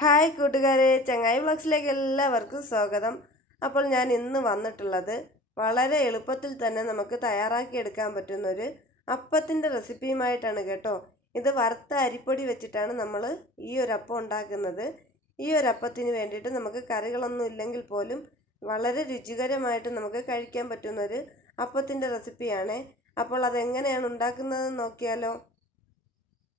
Hi കൂട്ടുകാരെ ചങ്ങായി ബ്ലോഗ്സിലേക്ക് എല്ലാവർക്കും സ്വാഗതം. അപ്പോൾ ഞാൻ ഇന്ന് വന്നിട്ടുള്ളത് വളരെ എളുപ്പത്തിൽ തന്നെ നമുക്ക് തയ്യാറാക്കിയെടുക്കാൻ പറ്റുന്നൊരു അപ്പത്തിന്റെ റെസിപ്പിയുമായിട്ടാണ് കേട്ടോ. ഇത് വറുത്ത അരിപ്പൊടി വെച്ചിട്ടാണ് നമ്മൾ ഈ ഒരു അപ്പം ഉണ്ടാക്കുന്നത്. ഈ ഒരു അപ്പത്തിന് വേണ്ടിയിട്ട് നമുക്ക് കറികളൊന്നും ഇല്ലെങ്കിൽ പോലും വളരെ രുചികരമായിട്ട് നമുക്ക് കഴിക്കാൻ പറ്റുന്നൊരു അപ്പത്തിന്റെ റെസിപ്പിയാണ്. അപ്പോൾ അതെങ്ങനെയാണ് ഉണ്ടാക്കുന്നതെന്ന് നോക്കിയാലോ.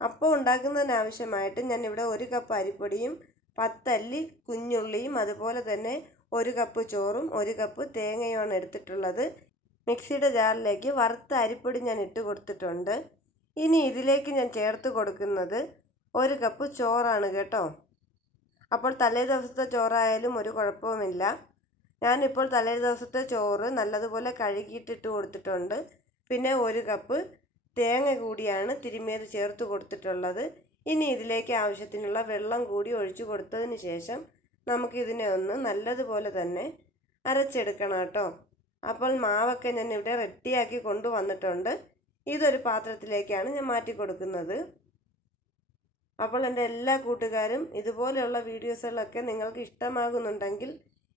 അപ്പം ഉണ്ടാക്കുന്നതിനാവശ്യമായിട്ട് ഞാൻ ഇവിടെ ഒരു കപ്പ് അരിപ്പൊടിയും പത്തല്ലി കുഞ്ഞുള്ളിയും അതുപോലെ തന്നെ ഒരു കപ്പ് ചോറും ഒരു കപ്പ് തേങ്ങയുമാണ് എടുത്തിട്ടുള്ളത്. മിക്സിയുടെ ജാറിലേക്ക് വറുത്ത അരിപ്പൊടി ഞാൻ ഇട്ട് കൊടുത്തിട്ടുണ്ട്. ഇനി ഇതിലേക്ക് ഞാൻ ചേർത്ത് കൊടുക്കുന്നത് ഒരു കപ്പ് ചോറാണ് കേട്ടോ. അപ്പോൾ തലേ ദിവസത്തെ ചോറായാലും ഒരു കുഴപ്പവുമില്ല. ഞാനിപ്പോൾ തലേ ദിവസത്തെ ചോറ് നല്ലതുപോലെ കഴുകിയിട്ടിട്ട് കൊടുത്തിട്ടുണ്ട്. പിന്നെ ഒരു കപ്പ് തേങ്ങ കൂടിയാണ് തിരുമേത് ചേർത്ത് കൊടുത്തിട്ടുള്ളത്. ഇനി ഇതിലേക്ക് ആവശ്യത്തിനുള്ള വെള്ളം കൂടി ഒഴിച്ചു കൊടുത്തതിന് ശേഷം നമുക്കിതിനെ ഒന്ന് നല്ലതുപോലെ തന്നെ അരച്ചെടുക്കണം കേട്ടോ. അപ്പോൾ മാവൊക്കെ ഞാൻ ഇവിടെ റെഡിയാക്കി കൊണ്ടുവന്നിട്ടുണ്ട്. ഇതൊരു പാത്രത്തിലേക്കാണ് ഞാൻ മാറ്റി കൊടുക്കുന്നത്. അപ്പോൾ എന്റെ എല്ലാ കൂട്ടുകാരും ഇതുപോലെയുള്ള വീഡിയോസുകളൊക്കെ നിങ്ങൾക്ക് ഇഷ്ടമാകുന്നുണ്ടെങ്കിൽ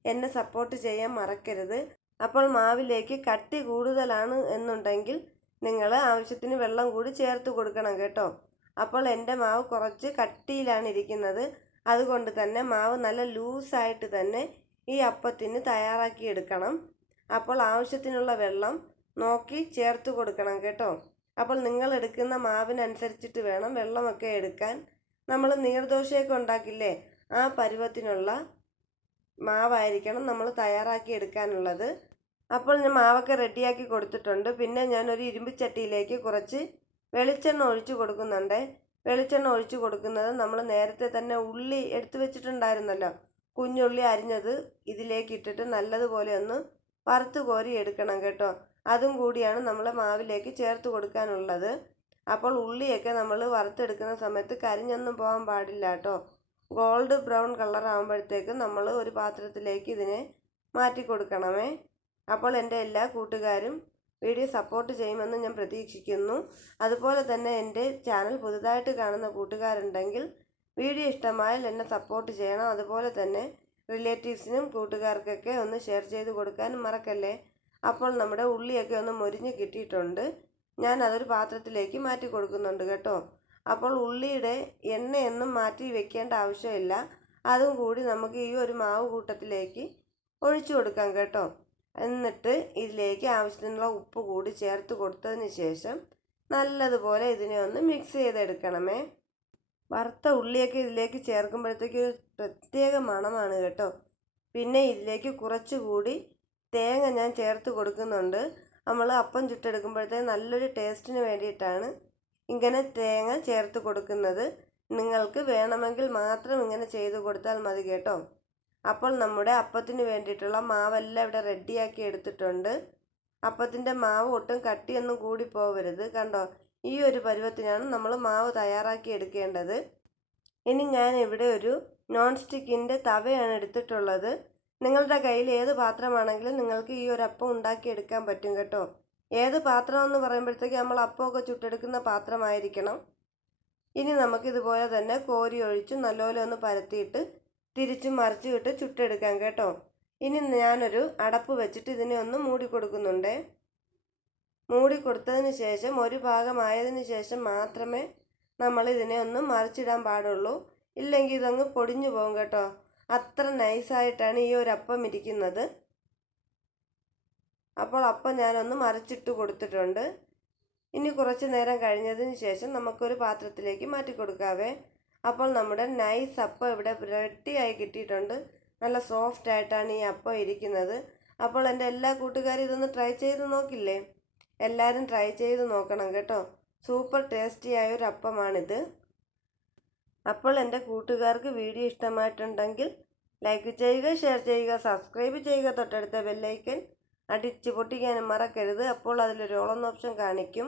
എന്നെ സപ്പോർട്ട് ചെയ്യാൻ മറക്കരുത്. അപ്പോൾ മാവിലേക്ക് കട്ടി കൂടുതലാണ് എന്നുണ്ടെങ്കിൽ നിങ്ങൾ ആവശ്യത്തിന് വെള്ളം കൂടി ചേർത്ത് കൊടുക്കണം കേട്ടോ. അപ്പോൾ എന്റെ മാവ് കുറച്ച് കട്ടിയിലാണ് ഇരിക്കുന്നത്. അതുകൊണ്ട് തന്നെ മാവ് നല്ല ലൂസായിട്ട് തന്നെ ഈ അപ്പത്തിന് തയ്യാറാക്കി എടുക്കണം. അപ്പോൾ ആവശ്യത്തിനുള്ള വെള്ളം നോക്കി ചേർത്ത് കൊടുക്കണം കേട്ടോ. അപ്പോൾ നിങ്ങൾ എടുക്കുന്ന മാവിനനുസരിച്ചിട്ട് വേണം വെള്ളമൊക്കെ എടുക്കാൻ. നമ്മൾ നീർദോശയൊക്കെ ഉണ്ടാക്കില്ലേ? ആ പരുവത്തിനുള്ള മാവായിരിക്കണം നമ്മൾ തയ്യാറാക്കി എടുക്കാനുള്ളത്. അപ്പോൾ ഞാൻ മാവൊക്കെ റെഡിയാക്കി കൊടുത്തിട്ടുണ്ട്. പിന്നെ ഞാൻ ഒരു ഇരുമ്പ് ചട്ടിയിലേക്ക് കുറച്ച് വെളിച്ചെണ്ണ ഒഴിച്ച് കൊടുക്കുന്നുണ്ട്. വെളിച്ചെണ്ണ ഒഴിച്ച് കൊടുക്കുന്നത് നമ്മൾ നേരത്തെ തന്നെ ഉള്ളി എടുത്തു വെച്ചിട്ടുണ്ടായിരുന്നല്ലോ. കുഞ്ഞുള്ളി അരിഞ്ഞത് ഇതിലേക്ക് ഇട്ടിട്ട് നല്ലതുപോലെ ഒന്ന് വറുത്ത് കോരി എടുക്കണം കേട്ടോ. അതും കൂടിയാണ് നമ്മൾ മാവിലേക്ക് ചേർത്ത് കൊടുക്കാനുള്ളത്. അപ്പോൾ ഉള്ളിയൊക്കെ നമ്മൾ വറുത്തെടുക്കുന്ന സമയത്ത് കരിഞ്ഞൊന്നും പോകാൻ പാടില്ല കേട്ടോ. ഗോൾഡ് ബ്രൗൺ കളർ ആകുമ്പോഴത്തേക്കും നമ്മൾ ഒരു പാത്രത്തിലേക്ക് ഇതിനെ മാറ്റി കൊടുക്കണമേ. അപ്പോൾ എന്റെ എല്ലാ കൂട്ടുകാരും വീഡിയോ സപ്പോർട്ട് ചെയ്യുമെന്ന് ഞാൻ പ്രതീക്ഷിക്കുന്നു. അതുപോലെ തന്നെ എന്റെ ചാനൽ പുതുതായിട്ട് കാണുന്ന കൂട്ടുകാരുണ്ടെങ്കിൽ വീഡിയോ ഇഷ്ടമായാൽ എന്നെ സപ്പോർട്ട് ചെയ്യണം. അതുപോലെ തന്നെ റിലേറ്റീവ്സിനും കൂട്ടുകാർക്കൊക്കെ ഒന്ന് ഷെയർ ചെയ്ത് കൊടുക്കാനും മറക്കല്ലേ? അപ്പോൾ നമ്മുടെ ഉള്ളിയൊക്കെ ഒന്ന് മൊരിഞ്ഞ് കിട്ടിയിട്ടുണ്ട്. ഞാൻ അതൊരു പാത്രത്തിലേക്ക് മാറ്റി കൊടുക്കുന്നുണ്ട് കേട്ടോ. അപ്പോൾ ഉള്ളിയുടെ എണ്ണയൊന്നും മാറ്റി വെക്കേണ്ട ആവശ്യമില്ല. അതും കൂടി നമുക്ക് ഈ ഒരു മാവ് കൂട്ടത്തിലേക്ക് ഒഴിച്ചു കൊടുക്കാം കേട്ടോ. എന്നിട്ട് ഇതിലേക്ക് ആവശ്യത്തിനുള്ള ഉപ്പ് കൂടി ചേർത്ത് കൊടുത്തതിന് ശേഷം നല്ലതുപോലെ ഇതിനെ ഒന്ന് മിക്സ് ചെയ്തെടുക്കണമേ. വറുത്ത ഉള്ളിയൊക്കെ ഇതിലേക്ക് ചേർക്കുമ്പോഴത്തേക്ക് ഒരു പ്രത്യേക മണമാണ് കേട്ടോ. പിന്നെ ഇതിലേക്ക് കുറച്ചുകൂടി തേങ്ങ ഞാൻ ചേർത്ത് കൊടുക്കുന്നുണ്ട്. നമ്മൾ അപ്പം ചുട്ടെടുക്കുമ്പോഴത്തേക്ക് നല്ലൊരു ടേസ്റ്റിന് വേണ്ടിയിട്ടാണ് ഇങ്ങനെ തേങ്ങ ചേർത്ത് കൊടുക്കുന്നത്. നിങ്ങൾക്ക് വേണമെങ്കിൽ മാത്രം ഇങ്ങനെ ചെയ്ത് കൊടുത്താൽ മതി കേട്ടോ. അപ്പോൾ നമ്മുടെ അപ്പത്തിന് വേണ്ടിയിട്ടുള്ള മാവെല്ലാം ഇവിടെ റെഡിയാക്കി എടുത്തിട്ടുണ്ട്. അപ്പത്തിന്റെ മാവ് ഒട്ടും കട്ടിയൊന്നും കൂടി പോകരുത് കണ്ടോ? ഈ ഒരു പരുവത്തിനാണ് നമ്മൾ മാവ് തയ്യാറാക്കി എടുക്കേണ്ടത്. ഇനി ഞാൻ ഇവിടെ ഒരു നോൺ സ്റ്റിക്കിന്റെ തവയാണ് എടുത്തിട്ടുള്ളത്. നിങ്ങളുടെ കയ്യിൽ ഏത് പാത്രമാണെങ്കിലും നിങ്ങൾക്ക് ഈ ഒരു അപ്പം ഉണ്ടാക്കിയെടുക്കാൻ പറ്റും കേട്ടോ. ഏത് പാത്രം എന്ന് പറയുമ്പോഴത്തേക്ക് നമ്മൾ അപ്പമൊക്കെ ചുട്ടെടുക്കുന്ന പാത്രമായിരിക്കണം. ഇനി നമുക്കിതുപോലെ തന്നെ കോരി ഒഴിച്ച് നല്ലപോലെ ഒന്ന് പരത്തിയിട്ട് തിരിച്ചും മറിച്ചും വിട്ട് ചുട്ടെടുക്കാം കേട്ടോ. ഇനി ഞാനൊരു അടപ്പ് വെച്ചിട്ട് ഇതിനെ ഒന്ന് മൂടി കൊടുക്കുന്നുണ്ട്. മൂടി കൊടുത്തതിന് ശേഷം ഒരു ഭാഗമായതിന് ശേഷം മാത്രമേ നമ്മൾ ഇതിനെ ഒന്ന് മറിച്ചിടാൻ പാടുള്ളൂ. ഇല്ലെങ്കിൽ ഇതങ്ങ് പൊടിഞ്ഞു പോകും കേട്ടോ. അത്ര നൈസായിട്ടാണ് ഈ ഒരു അപ്പം ഇരിക്കുന്നത്. അപ്പോൾ അപ്പം ഞാനൊന്ന് മറിച്ചിട്ട് കൊടുത്തിട്ടുണ്ട്. ഇനി കുറച്ച് നേരം കഴിഞ്ഞതിന് ശേഷം നമുക്കൊരു പാത്രത്തിലേക്ക് മാറ്റി കൊടുക്കാവേ. അപ്പോൾ നമ്മുടെ നൈസ് അപ്പം ഇവിടെ റെഡിയായി കിട്ടിയിട്ടുണ്ട്. നല്ല സോഫ്റ്റ് ആയിട്ടാണ് ഈ അപ്പം ഇരിക്കുന്നത്. അപ്പോൾ എന്റെ എല്ലാ കൂട്ടുകാരും ഇതൊന്ന് ട്രൈ ചെയ്ത് നോക്കില്ലേ? എല്ലാവരും ട്രൈ ചെയ്ത് നോക്കണം കേട്ടോ. സൂപ്പർ ടേസ്റ്റി ആയൊരു അപ്പമാണിത്. അപ്പോൾ എന്റെ കൂട്ടുകാർക്ക് വീഡിയോ ഇഷ്ടമായിട്ടുണ്ടെങ്കിൽ ലൈക്ക് ചെയ്യുക ഷെയർ ചെയ്യുക സബ്സ്ക്രൈബ് ചെയ്യുക തൊട്ടടുത്ത ബെല്ലൈക്കൻ അടിച്ച് പൊട്ടിക്കാനും മറക്കരുത്. അപ്പോൾ അതിലൊരു ഓളം ഓപ്ഷൻ കാണിക്കും.